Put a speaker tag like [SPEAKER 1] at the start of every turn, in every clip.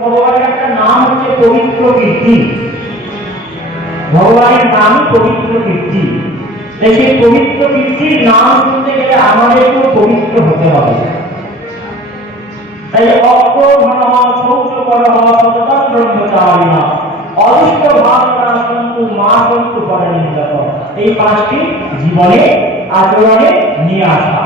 [SPEAKER 1] ভগবানের একটা নাম হচ্ছে পবিত্র কীর্তি। ভগবানের নামই পবিত্র কীর্তি। তাই সেই পবিত্র কীর্তির নাম শুনতে গেলে আমাদেরকেও পবিত্র হতে হবে। তাই শৌচ ব্রহ্মচারী না অদৃষ্ট মা এই পাঁচটি জীবনে আচরণে নিয়ে আসা।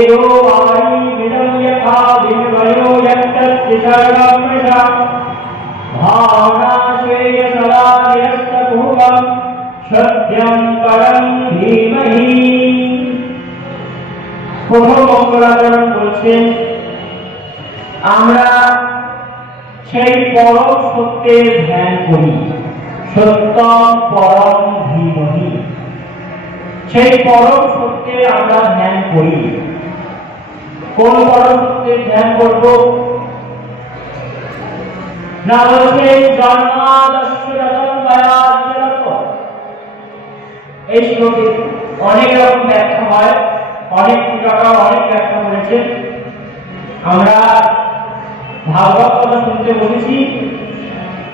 [SPEAKER 1] यत्तस्य सर्वं मृषा भावनाश्वेय सदा निरस्तपूर्वं सत्यं परं धीमहि প্রথম মঙ্গলাচরণ বলছেন আমরা সেই পরম সত্যের ধ্যান করি সত্যম পরম ধীমহি সেই পরম সত্যের আমরা ধ্যান করি কোন পরম সত্যের ধ্যান করব এই শ্লোকে অনেক রকম ব্যাখ্যা হয়, অনেক টিকাকা অনেক ব্যাখ্যা করেছেন আমরা ভাগবত কথা শুনতে বলেছি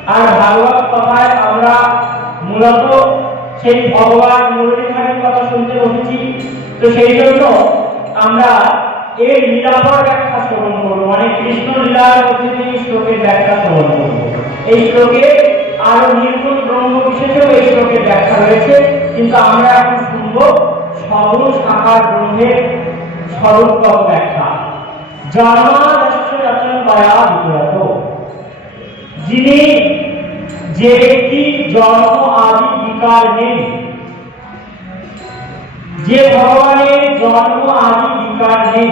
[SPEAKER 1] আর ভাগবত কথায় আমরা মূলত সেই ভগবান মুরলীধারীর কথা শুনতে বসেছি। তো সেই জন্য আমরা এর লীলাপর ব্যাখ্যা শ্রবণ করব মানে কৃষ্ণ লীলার মধ্যে দিয়ে এই শ্লোকের ব্যাখ্যা শ্রবণ করব এই শ্লোকে আরও নির্গুণ ব্রহ্ম বিশেষেও এই শ্লোকের ব্যাখ্যা রয়েছে। কিন্তু আমরা এখন শুনব সগুণ সাকার ব্রহ্মের স্বরূপগত ব্যাখ্যা। জন্মাদস্য রচন বয়া বিগ্রত যিনি যে ব্যক্তি জন্ম আদি বিকার নেই, যে ভগবানের জন্ম আদি বিকার নেই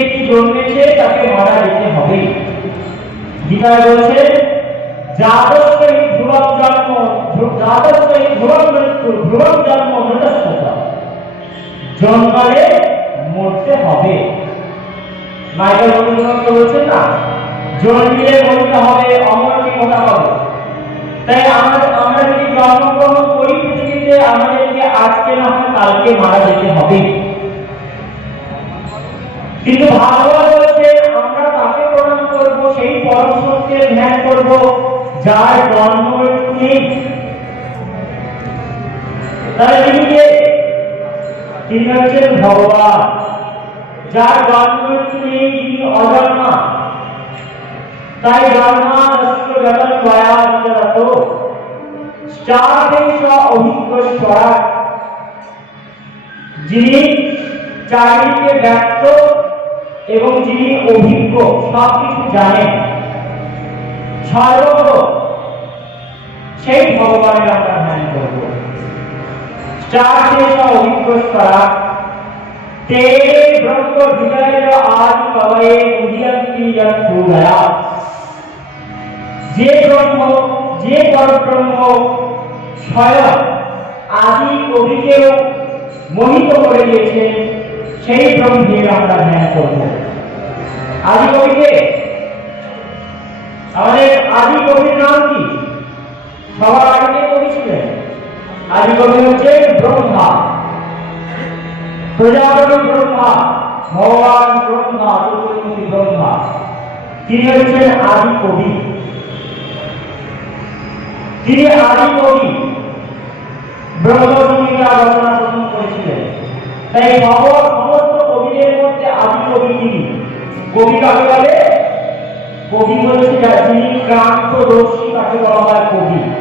[SPEAKER 1] জন্মেছে তাকে মারা দিতে হবে গীতা বলছে যাদস্যই ধ্রুবম জন্ম যাদস্যই ধ্রুবম মৃত্যু ধ্রুবম জন্ম মৃতস্বতা জন্মালে মরতে হবে। মাইকেল রবীন্দ্রনাথ বলছেন না, জন্মিলে মরতে হবে, অমরকে কথা হবে তাই আমরা আমরা যদি জন্মগ্রহণ করি পৃথিবীতে, আমাদেরকে আজকে না কালকে মারা যেতে হবে কিন্তু ভাগবত বলছে আমরা তাকে প্রণাম করব, সেই পরম সত্যের ধ্যান করব, যার জন্ম মৃত্যু নেই। তাহলে তিনি কে? তিনি হচ্ছেন ভগবান, যার জন্ম মৃত্যু নেই, যিনি অজন্মা। তাই জন্মাদস্য জগৎ ভয়ান্তরত চারদেশ অভিজ্ঞ স্বরাট যিনি চারিদিকে ব্যক্ত এবং যিনি অভিজ্ঞ সব কিছু জানেন সেই ভগবানের আমরা ধ্যান করব। চারশেষ অভিজ্ঞ ব্রহ্ম আজ যে ব্রহ্ম, যে পরব্রহ্ম স্বয়ং আদি কবিকেও মোহিত করে দিয়েছেন, সেই ব্রহ্মের আমরা ধ্যান করব। আদি কবিকে? আমাদের আদি কবির নাম কি? সবার আগে কবি ছিলেন। আদি কবি হচ্ছে ব্রহ্মা। প্রজাপতি ব্রহ্মা, ভগবান ব্রহ্মা, চতুর্মুখী ব্রহ্মা। তিনি হচ্ছেন আদি কবি। তিনি আদি কবি। ব্রহ্মসংহিতা রচনা করেছিলেন। তাই সমস্ত কবিদের মধ্যে আদি কবি তিনি। কবি কাকে বলে, কবি হচ্ছে যা- যিনি ক্রান্ত রশ্মি তাকে বলা হয় কবি।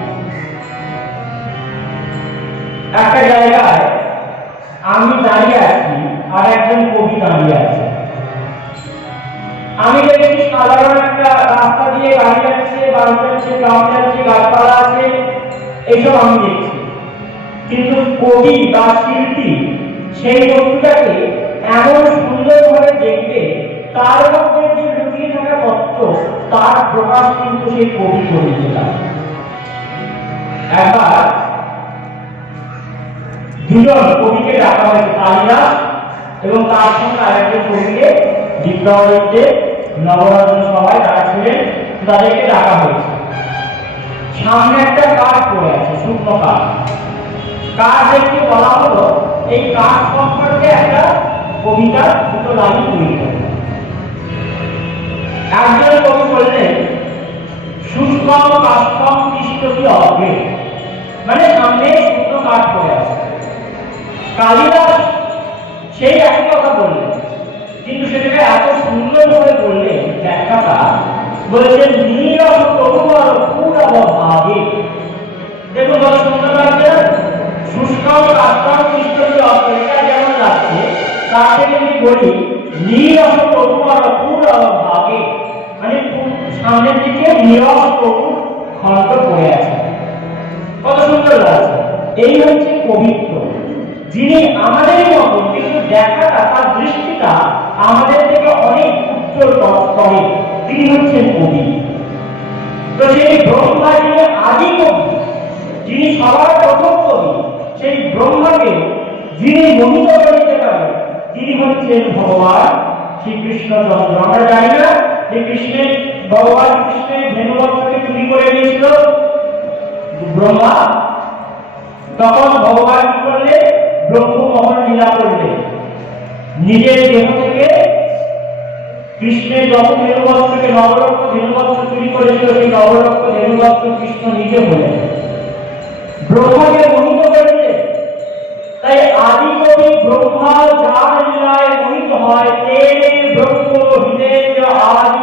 [SPEAKER 1] একটা জায়গায় আমি দাঁড়িয়ে আছি আর একজন কবি দাঁড়িয়ে আছে। আমি দেখছি সাধারণ একটা রাস্তা দিয়ে গাড়ি যাচ্ছে বাড়ি যাচ্ছে গ্রাম যাচ্ছে, গাছপালা আছে, এইসব আমি দেখছি। কিন্তু কবি বা শিল্পী সেই বস্তুটাকে এমন সুন্দরভাবে দেখবে তার মধ্যে যে লুকিয়ে থাকা তত্ত্ব প্রকাশ কিন্তু সেই কবি করে একবার দুজন কবিকে ডাকা হয়েছে কালিদাস এবং তার সঙ্গে আরেকজন কবিকে বিপ্লবীতে নবরত্ন সভায় তারা ছিলেন, তাদেরকে ডাকা হয়েছে। সামনে একটা কাঠ পড়ে আছে, শুকনো কাঠ কাঠ দেখে বলা হলো, এই কাঠ সম্পর্কে একটা কবিতা দুটো লাইন তৈরি একজন কবি বললেন শুষ্কম কাষ্টম কৃষ্ণটি অগ্রে মানে সামনে শুকনো কাঠ পড়ে আছে কালিদাস সেই একই কথা বললেন। কিন্তু সেটাকে এত সুন্দর করে বললেন, ব্যাখ্যাটা বলেছেন, নীরব তরুণ পুরব ভাগে। দেখুন কত সুন্দর লাগছে না? শুষ্কম কাষ্টম কৃষ্ণটি অগ্রে এটা যেমন লাগছে তার থেকে যদি বলি, নীরব তরুণ পুরব সামনের দিকে নীরব পড়ে আছে। কত সুন্দর লাগছে এই হচ্ছে যিনি আমাদেরই মতন কিন্তু দেখাটা, তার দৃষ্টিটা আমাদের থেকে অনেক উচ্চ তিনি হচ্ছেন কবি। তো সেই ব্রহ্মা যিনি আদি কবি, যিনি সবার প্রথম কবি, সেই ব্রহ্মাকে যিনি মোহিত করে দিতে পারেন, তিনি হচ্ছেন ভগবান শ্রীকৃষ্ণচন্দ্র। আমরা জানি না যে কৃষ্ণের ভগবান কৃষ্ণের ধেনুবত্রকে চুরি করে নিয়েছিল। ব্রহ্মা, তখন ভগবান কি করলে? ব্রহ্মমোহন লীলা করলে। নিজের দেহ থেকে কৃষ্ণের যত ধেনুবস্ত্রকে নবরত্ন ধেনুবস্ত্র চুরি করেছিল, সেই নবরত্ন ধেনুবস্ত্র কৃষ্ণ নিজে হলেন ব্রহ্মাকে মোহিত করেছে। তাই আদি কবি ব্রহ্মা যার লীলায় মোহিত হয় তেনে ব্রহ্ম হৃদয় আদি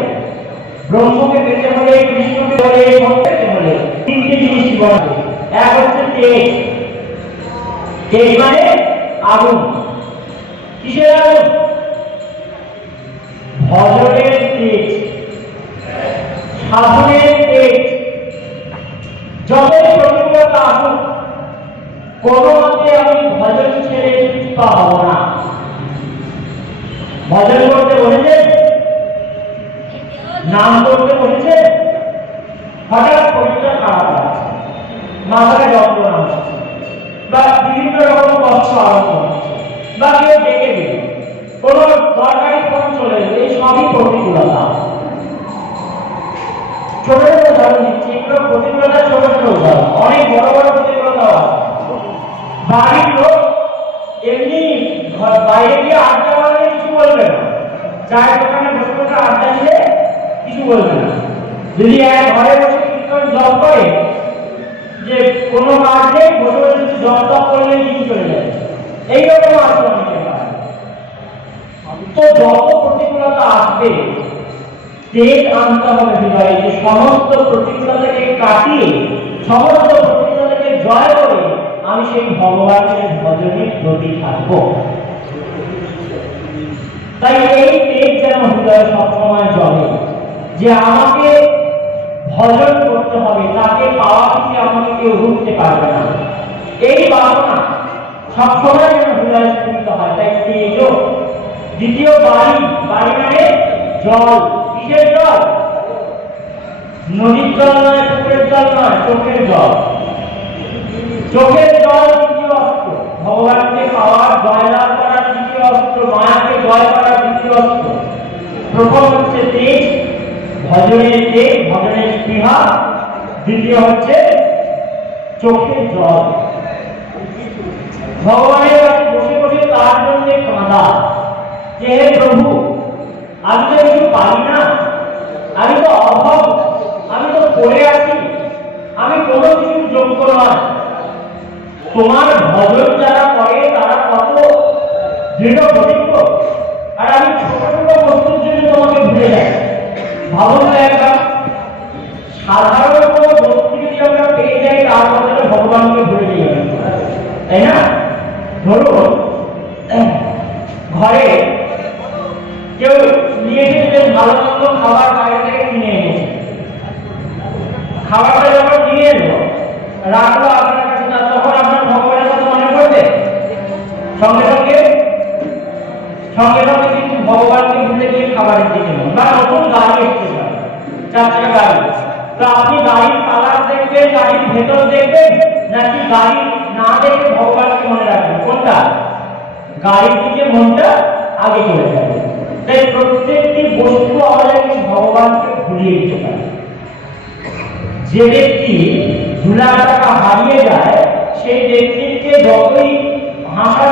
[SPEAKER 1] ব্রহ্মকে পেতে হলে কৃষ্ণকে হলে ভক্তকে হলে তিনটে জিনিস জীবনে এক হচ্ছে তেজ। তেজ মানে আগুন। কিসের আগুন? ভজনের তেজ। সাধনের তেজ। যতই প্রতিকূলতা আসুক, কোনো মতে আমি ভজন ছেড়ে পিছপা হব না। ভজন করতে বলেছেন নাম করতে বলেছে, হঠাৎ শরীরটা খারাপ লাগছে মাথায় যন্ত্রণা হচ্ছে। বা বিভিন্ন রকম কষ্ট আরম্ভ হচ্ছে। বা কেউ ডেকে দিল। দরকারি ফোন চলে এই সবই প্রতিকূলতা। ছোট ছোট দিচ্ছি, এগুলো প্রতিকূলতা ছোট ছোট অনেক বড় বড় প্রতিকূলতা বাড়ির লোক এমনি বাইরে গিয়ে আড্ডা মারলে কিছু বলবে না। চায়ের দোকানে বসে বসে আড্ডা দিলে কিছু বলবে যদি এক ঘরে বসে কীর্তন জপ করে, যে কোনো কাজ নেই বসে বসে কিছু জপ টপ করলে কিছু চলে যায়? এইরকম অনেকের কাছে তো যত প্রতিকূলতা আসবে, তেজ আনতে হবে হৃদয়ে যে সমস্ত প্রতিকূলতাকে কাটিয়ে, সমস্ত প্রতিকূলতাকে জয় করে, আমি সেই ভগবানের ভজনে প্রতি থাকব। তাই এই তেজ যেন হৃদয়ে সবসময় জলে যে আমাকে ভজন করতে হবে, তাকে পাওয়া থেকে আমাকে কেউ রুখতে পারবে না। এই বাসনা সবসময় যেন হৃদয়ে স্ফুরিত হয়। তাই তেজ দ্বিতীয় বাড়ি বাড়ি মানে জল, কিসের জল? নদীর জল নয় পুকুরের জল নয়, চোখের জল। চোখের জল দ্বিতীয় অস্ত্র। ভগবানকে পাওয়ার জয়লাভ করার দ্বিতীয় অস্ত্র, মায়াকে জয় করার দ্বিতীয় অস্ত্র। প্রথম হচ্ছে তেজ ভজনের তেজ ভজনের স্পৃহা, দ্বিতীয় হচ্ছে চোখের জল। ভগবানের কাছে বসে বসে তার জন্য কাঁদা, যে হে প্রভু, আমি তো কিছু পারি না, আমি তো অভাব, আমি তো পড়ে আছি, আমি কোনো কিছু যোগ্য নয়। তোমার ভজন যারা করে, তারা কত দৃঢ় প্রতিজ্ঞ আর আমি ছোট ছোট বস্তুর জন্য তোমাকে ভুলে যাই। ভুলে কিনে খাবারটা যখন নিয়ে এলো আপনার তখন আপনার মনে সঙ্গে সঙ্গে? সঙ্গে সঙ্গে খাবারের দিকে নেন বা নতুন গাড়ি এসছে পারে, চার চাকা গাড়ি। তো আপনি গাড়ির কালার দেখবেন গাড়ির ভেতর দেখবেন নাকি গাড়ি না দেখে ভগবানকে মনে রাখবেন? কোনটা? গাড়ির দিকে মনটা আগে চলে যাবে। তাই প্রত্যেকটি বস্তু আমাদের কিন্তু ভগবানকে ভুলিয়ে দিতে পারে। যে ব্যক্তি লাখ টাকা হারিয়ে যায় সেই ব্যক্তিকে যতই হাসার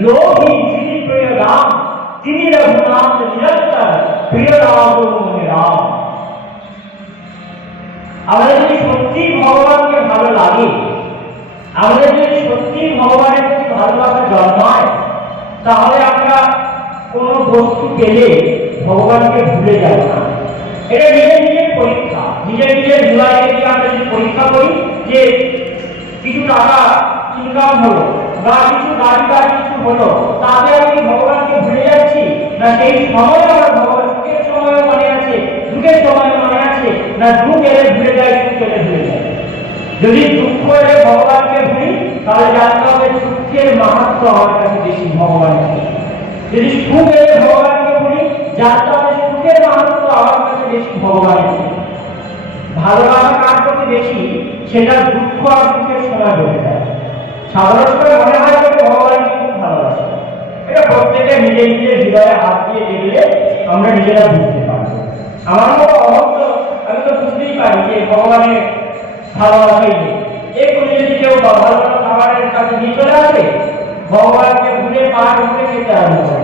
[SPEAKER 1] যিনি লোভী যিনি প্রিয় রাম তিনি রঘুনাথ নিরন্তর প্রিয় রাম মনে রাম আমাদের যদি সত্যি ভগবানকে ভালো লাগে আমাদের যদি সত্যি ভগবানের প্রতি ভালোবাসা জন্মায় তাহলে আমরা কোনো বস্তু পেলে ভগবানকে ভুলে যাব না এটা নিজের নিজের পরীক্ষা নিজের নিজের হৃদয়কে দিয়ে আমরা যদি পরীক্ষা করি যে কিছু টাকা ইনকাম হলো বা কিছু গাড়ি বা কিছু হলো আমি ভগবানকে ভুলে যাচ্ছি না সেই সময় আমার ভগবান, সুখের সময় মনে আছে সময় মনে আছে, না দুঃখ এলে ভুলে যায় সুখ এলে ভুলে যায় যদি দুঃখ এলে ভগবানকে ভুলি, তাহলে জানতে হবে দুঃখের মাহাত্ম আমার কাছে বেশি, ভগবানের থেকে। যদি সুখ এলে ভগবানকে ভুলি, জানতে হবে সুখের মাহাত্ম আমার কাছে বেশি, ভগবানের থেকে। ভালোবাসা কার প্রতি বেশি সেটা দুঃখ আর সুখের সময় বোঝা যায় সাধারণ মনে হয় খুব আমরা মতো অভক্ত আমি তো বুঝতেই পারি যে ভগবানের ভালোবাসাই নেই। এক্ষুনি যদি কেউ ভালো কাছে নিয়ে চলে আসে, ভগবানকে ভুলে পা ঢুকে খেতে আরম্ভ করে